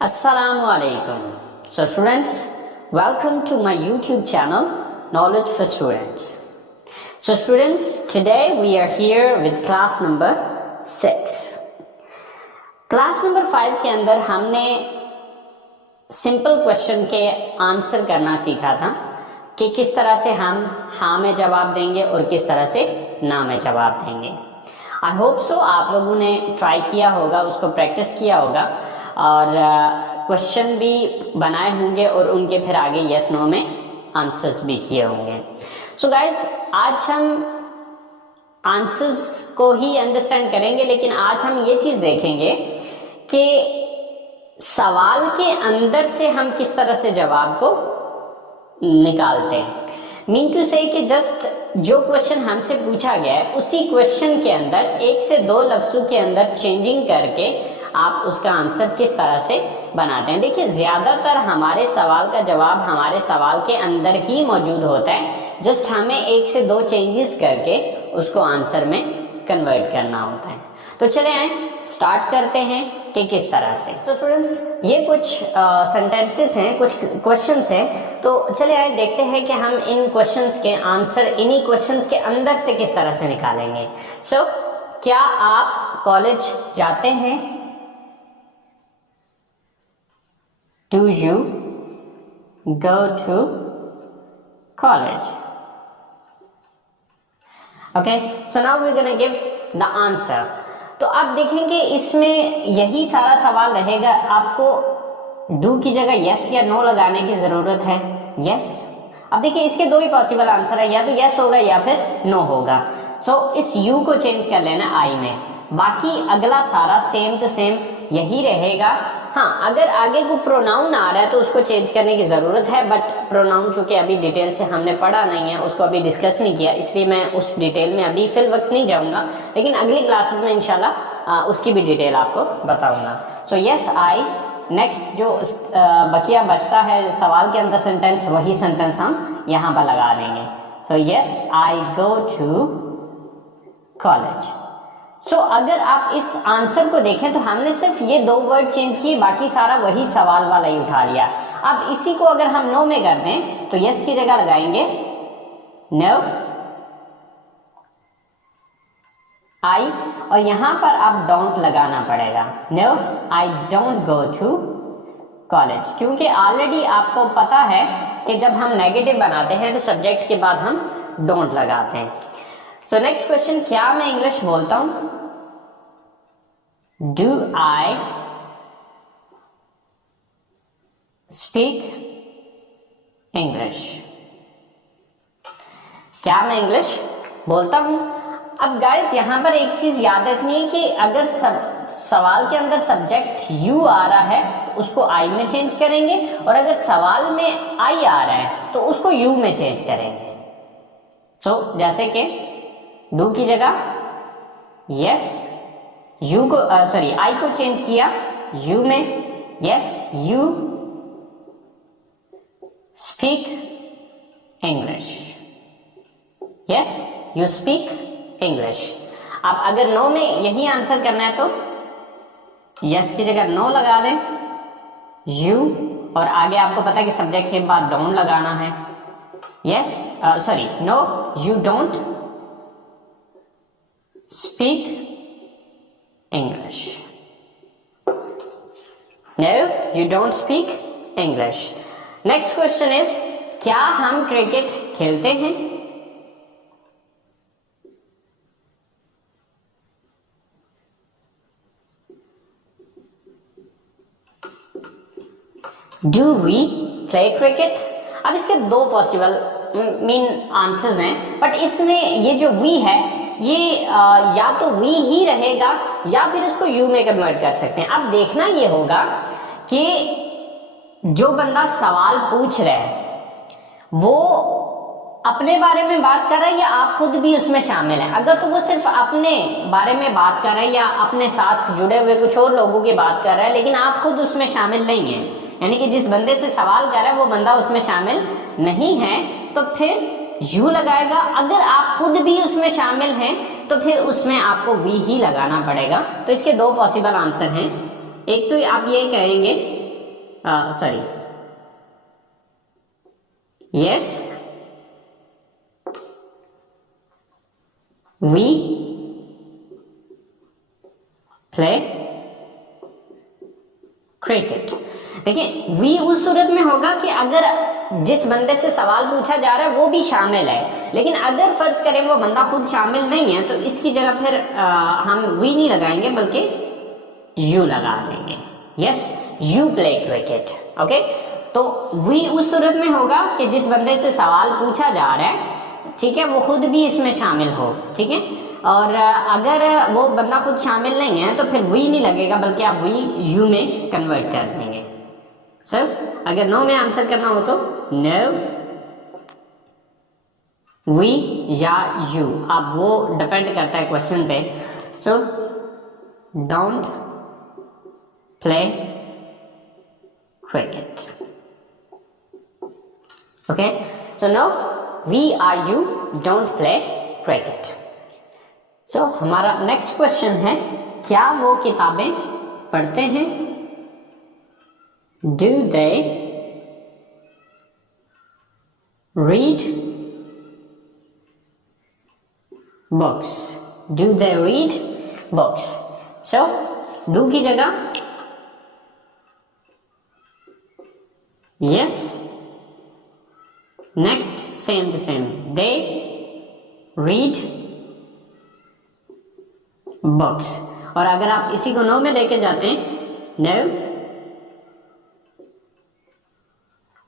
Assalamu alaikum. So students, welcome to my YouTube channel, Knowledge for Students. So students, today we are here with class number 6. Class number 5 के अंदर हमने simple question के answer करना सीखा था कि किस तरह से हम हाँ में जवाब देंगे और किस तरह से ना में जवाब देंगे। आई होप सो आप लोगों ने ट्राई किया होगा, उसको प्रैक्टिस किया होगा और क्वेश्चन भी बनाए होंगे और उनके फिर आगे यस नो में आंसर्स भी किए होंगे। सो गाइस, आज हम आंसर्स को ही अंडरस्टैंड करेंगे, लेकिन आज हम ये चीज देखेंगे कि सवाल के अंदर से हम किस तरह से जवाब को निकालते हैं। मीन टू से कि जस्ट जो क्वेश्चन हमसे पूछा गया है उसी क्वेश्चन के अंदर एक से दो लफ्जों के अंदर चेंजिंग करके आप उसका आंसर किस तरह से बनाते हैं। देखिए, ज्यादातर हमारे सवाल का जवाब हमारे सवाल के अंदर ही मौजूद होता है, जस्ट हमें एक से दो चेंजेस करके उसको आंसर में कन्वर्ट करना होता है। तो चले आए स्टार्ट करते हैं कि किस तरह से। तो स्टूडेंट्स, ये कुछ सेंटेंसेस हैं, कुछ क्वेश्चंस हैं, तो चले आए देखते हैं कि हम इन क्वेश्चंस के आंसर इन्हीं क्वेश्चंस के अंदर से किस तरह से निकालेंगे। सो क्या आप कॉलेज जाते हैं? Do you go to college? Okay, so now we're gonna give the answer. तो आप देखेंगे इसमें यही सारा सवाल रहेगा, आपको डू की जगह यस या नो लगाने की जरूरत है। यस, अब देखिए इसके दो ही पॉसिबल आंसर है, या तो यस होगा या फिर नो होगा। सो इस यू को चेंज कर लेना आई में, बाकी अगला सारा सेम टू सेम यही रहेगा। हाँ, अगर आगे को प्रोनाउन आ रहा है तो उसको चेंज करने की जरूरत है, बट प्रोनाउन चूंकि अभी डिटेल से हमने पढ़ा नहीं है, उसको अभी डिस्कस नहीं किया, इसलिए मैं उस डिटेल में अभी फिल वक्त नहीं जाऊंगा, लेकिन अगली क्लासेस में इंशाल्लाह उसकी भी डिटेल आपको बताऊंगा। सो यस आई, नेक्स्ट जो बकिया बचता है सवाल के अंदर सेंटेंस, वही सेंटेंस हम यहाँ पर लगा देंगे। So yes I go to college. So अगर आप इस आंसर को देखें तो हमने सिर्फ ये दो वर्ड चेंज किए, बाकी सारा वही सवाल वाला ही उठा लिया। अब इसी को अगर हम नो में कर दें तो यस की जगह लगाएंगे नो आई, और यहां पर आप डोंट लगाना पड़ेगा। No I don't go to college, क्योंकि ऑलरेडी आपको पता है कि जब हम नेगेटिव बनाते हैं तो सब्जेक्ट के बाद हम डोंट लगाते हैं। सो नेक्स्ट क्वेश्चन, क्या मैं इंग्लिश बोलता हूं? Do I speak English? क्या मैं इंग्लिश बोलता हूं? अब गाइस यहां पर एक चीज याद रखनी है कि अगर सवाल के अंदर सब्जेक्ट यू आ रहा है तो उसको आई में चेंज करेंगे, और अगर सवाल में आई आ रहा है तो उसको यू में चेंज करेंगे। सो जैसे कि डू की जगह यस, यू को सॉरी आई को चेंज किया यू में। Yes you speak English. Yes you speak English. अब अगर नो में यही आंसर करना है तो यस की जगह नो लगा दें, यू, और आगे आपको पता है कि सब्जेक्ट के बाद डोंट लगाना है। Yes sorry no you don't speak English. No, you don't speak English. Next question is, क्या हम क्रिकेट खेलते हैं? Do we play cricket? अब इसके दो पॉसिबल मीन आंसर्स हैं, बट इसमें ये जो वी है ये या तो वी ही रहेगा या फिर इसको यू में कन्वर्ट कर सकते हैं। अब देखना ये होगा कि जो बंदा सवाल पूछ रहा है वो अपने बारे में बात कर रहा है या आप खुद भी उसमें शामिल हैं। अगर तो वो सिर्फ अपने बारे में बात कर रहा है या अपने साथ जुड़े हुए कुछ और लोगों की बात कर रहा है, लेकिन आप खुद उसमें शामिल नहीं है, यानी कि जिस बंदे से सवाल कर रहा है वो बंदा उसमें शामिल नहीं है, तो फिर यू लगाएगा। अगर आप खुद भी उसमें शामिल हैं तो फिर उसमें आपको वी ही लगाना पड़ेगा। तो इसके दो पॉसिबल आंसर हैं। एक तो आप ये कहेंगे sorry, yes we play cricket। देखिए वी उस सूरत में होगा कि अगर जिस बंदे से सवाल पूछा जा रहा है वो भी शामिल है, लेकिन अगर फर्ज करें वो बंदा खुद शामिल नहीं है तो इसकी जगह फिर हम वी नहीं लगाएंगे बल्कि यू लगा देंगे। Yes you play cricket. Okay, तो वी उस सूरत में होगा कि जिस बंदे से सवाल पूछा जा रहा है, ठीक है, वो खुद भी इसमें शामिल हो। ठीक है, और अगर वो बंदा खुद शामिल नहीं है तो फिर वी नहीं लगेगा बल्कि आप वी यू में कन्वर्ट कर देंगे। सर अगर नो में आंसर करना हो तो नो, वी या यू, अब वो डिपेंड करता है क्वेश्चन पे। So don't play cricket. Okay, so no we are you don't play cricket. So हमारा नेक्स्ट क्वेश्चन है, क्या वो किताबें पढ़ते हैं? Do they read books? Do they read books? So, do की जगह yes. Next, same to same. They read books. और अगर आप इसी को नो में लेके जाते हैं, no,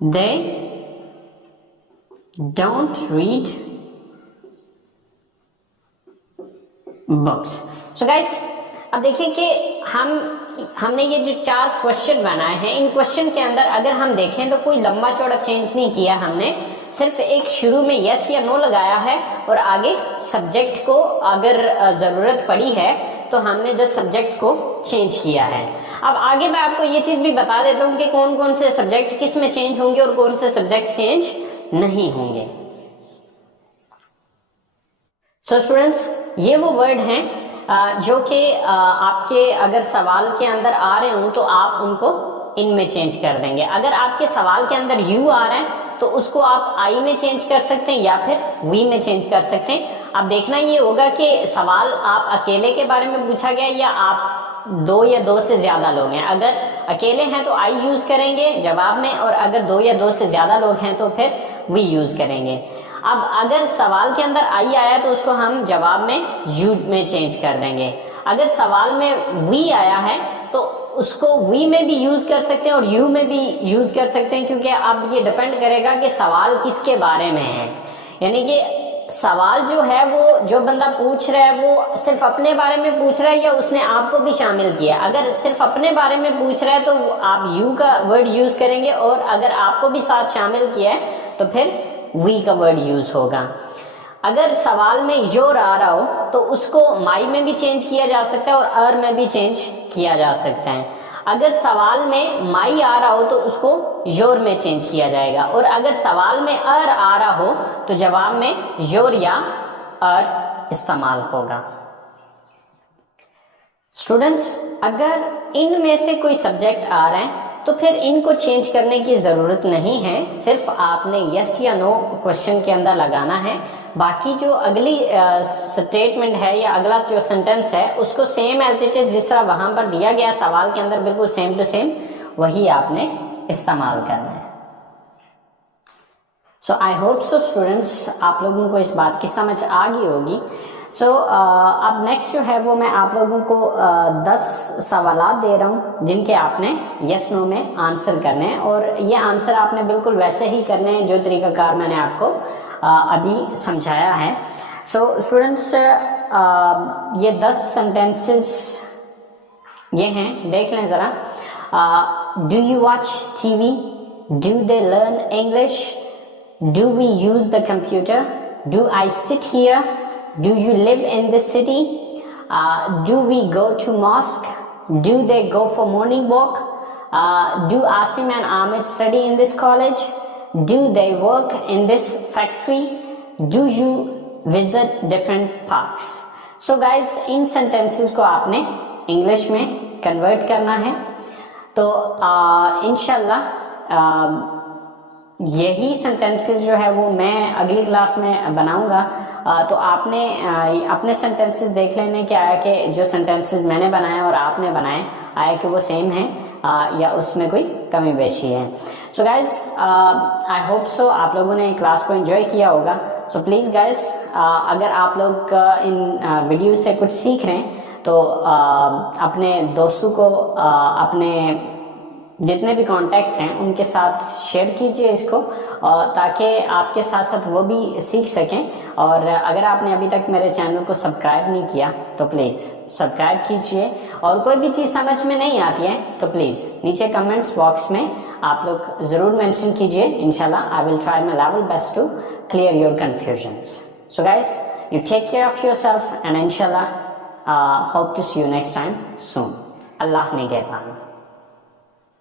they don't read books. So guys, अब देखिए कि हमने ये जो 4 क्वेश्चन बनाए हैं, इन क्वेश्चन के अंदर अगर हम देखें तो कोई लंबा चौड़ा चेंज नहीं किया हमने, सिर्फ एक शुरू में यस या नो लगाया है और आगे सब्जेक्ट को अगर जरूरत पड़ी है तो हमने जस्ट सब्जेक्ट को चेंज किया है। अब आगे मैं आपको ये चीज भी बता देता हूं कि कौन कौन से सब्जेक्ट किस में चेंज होंगे और कौन से सब्जेक्ट चेंज नहीं होंगे। सो स्टूडेंट्स, ये वो वर्ड हैं जो कि आपके अगर सवाल के अंदर आ रहे हो तो आप उनको इनमें चेंज कर देंगे। अगर आपके सवाल के अंदर यू आ रहा है तो उसको आप आई में चेंज कर सकते हैं या फिर वी में चेंज कर सकते हैं। अब देखना ये होगा कि सवाल आप अकेले के बारे में पूछा गया या आप 2 या 2 से ज्यादा लोग हैं। अगर अकेले हैं तो आई यूज करेंगे जवाब में, और अगर 2 या 2 से ज्यादा लोग हैं तो फिर वी यूज करेंगे। अब अगर सवाल के अंदर आई आया तो उसको हम जवाब में यू में चेंज कर देंगे। अगर सवाल में वी आया है तो उसको वी में भी यूज कर सकते हैं और यू में भी यूज कर सकते हैं, क्योंकि अब ये डिपेंड करेगा कि सवाल किसके बारे में है। यानी कि सवाल जो है वो जो बंदा पूछ रहा है वो सिर्फ अपने बारे में पूछ रहा है या उसने आपको भी शामिल किया। अगर सिर्फ अपने बारे में पूछ रहा है तो आप यू का वर्ड यूज करेंगे, और अगर आपको भी साथ शामिल किया है तो फिर वी का वर्ड यूज होगा। अगर सवाल में योर आ रहा हो तो उसको माई में भी चेंज किया जा सकता है और अर में भी चेंज किया जा सकता है। अगर सवाल में माई आ रहा हो तो उसको योर में चेंज किया जाएगा, और अगर सवाल में अर आ रहा हो तो जवाब में योर या अर इस्तेमाल होगा। स्टूडेंट्स, अगर इनमें से कोई सब्जेक्ट आ रहा है तो फिर इनको चेंज करने की जरूरत नहीं है, सिर्फ आपने यस या नो क्वेश्चन के अंदर लगाना है। बाकी जो अगली स्टेटमेंट है या अगला जो सेंटेंस है उसको सेम एज इट इज जिस तरह वहां पर दिया गया सवाल के अंदर बिल्कुल सेम टू सेम वही आपने इस्तेमाल करना है। सो आई होप सो स्टूडेंट्स, आप लोगों को इस बात की समझ आ गई होगी। सो अब नेक्स्ट जो है वो मैं आप लोगों को 10 सवालात दे रहा हूँ जिनके आपने यस नो में आंसर करने हैं, और ये आंसर आपने बिल्कुल वैसे ही करने हैं जो तरीकाकार मैंने आपको अभी समझाया है। सो स्टूडेंट्स, ये 10 सेंटेंसेस ये हैं, देख लें जरा। Do you watch TV? Do they learn English? Do we use the computer? Do I sit here? Do you live in this city? Do we go to mosque? Do they go for morning walk? Do Asim and Ahmed study in this college? Do they work in this factory? Do you visit different parks? So guys, in sentences को आपने English में convert करना है। तो इंशाल्लाह यही sentences जो है वो मैं अगली क्लास में बनाऊंगा। तो आपने अपने सेंटेंसेस देख लेने कि आया कि जो सेंटेंसेस मैंने बनाए और आपने बनाए आया कि वो सेम है या उसमें कोई कमी बेशी है। So guys I hope so आप लोगों ने क्लास को एंजॉय किया होगा। सो प्लीज गाइज अगर आप लोग इन वीडियो से कुछ सीख रहे हैं तो अपने दोस्तों को अपने जितने भी कॉन्टैक्ट्स हैं उनके साथ शेयर कीजिए इसको, ताकि आपके साथ साथ वो भी सीख सकें। और अगर आपने अभी तक मेरे चैनल को सब्सक्राइब नहीं किया तो प्लीज़ सब्सक्राइब कीजिए। और कोई भी चीज़ समझ में नहीं आती है तो प्लीज़ नीचे कमेंट्स बॉक्स में आप लोग ज़रूर मेंशन कीजिए। इंशाल्लाह I will try my level best to clear your confusions. So guys, you take care of yourself and इंशाल्लाह hope to see you next time soon. अल्लाह निगहबान।